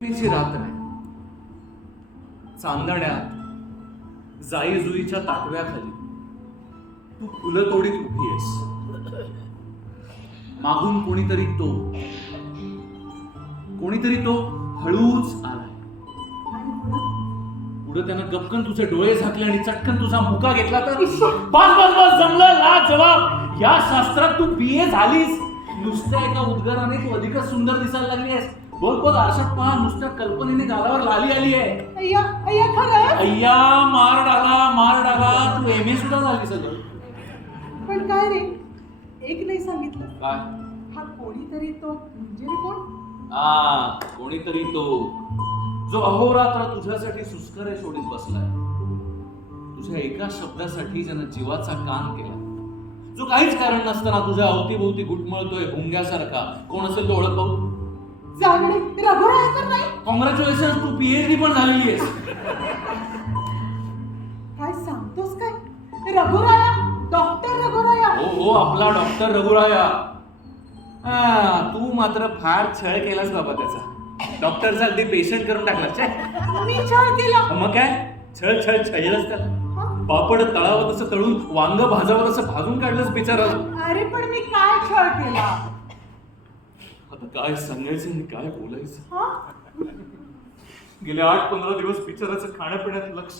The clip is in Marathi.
ची रात नाही, चांदण्यात जाई जुईच्या ताटव्याखाली तू फुलं तोडीत उभी आहेस. मागून कोणीतरी तो हळूच आला. पुढे त्यानं गपकन तुझे डोळे झाकले आणि चटकन तुझा मुका घेतला तर बस बस बस जमलं. लाजवाब. या शास्त्रात तू BA झालीस. नुसत्या एका उद्गाराने तू अधिकच सुंदर दिसायला लागली आहेस. बोल बोल, आरशात पहा. नुसत्या कल्पनेने गालावर लाली आली आहे. अय्या अय्या खरं. अय्या मार डाला. तू MA सुद्धा झाली सगळं. पण काय रे, एक नाही सांगितलं. काय? हा कोणीतरी तो म्हणजे रे कोण? कोणीतरी तो जो अहोरात्र तुझ्यासाठी सुस्करे सोडीत बसलाय. तुझ्या एका शब्दासाठी ज्यानं जीवाचा कान केला. जो काहीच कारण नसताना तुझ्या अवतीभोवती घुटमळतोय भुंग्यासारखा. कोण असेल तो ओळख पाहू. जागणे रघुराय तर नाही? कॉंग्रॅच्युलेशन, तू PhD पण झालेली आहेस. काय सांगतोस काय? रघुराया, डॉक्टर रघुराया. हो, आपला डॉक्टर रघुराया. तू मात्र फार छळ केलास बाबा त्याचा. डॉक्टरचा अगदी पेशंट करून टाकला. मी छळ केला? मग काय, छळलंच त्याला. पापड तळावं तसं तळून, वांग भाजावं तसं भाजून काढलंच बिचारा. अरे पण मी काय छळ केला? आता काय सांगायचं आणि काय बोलायचं. हा? गेले 8-15 दिवस बिचाराचं खाण्यापिण्यात लक्ष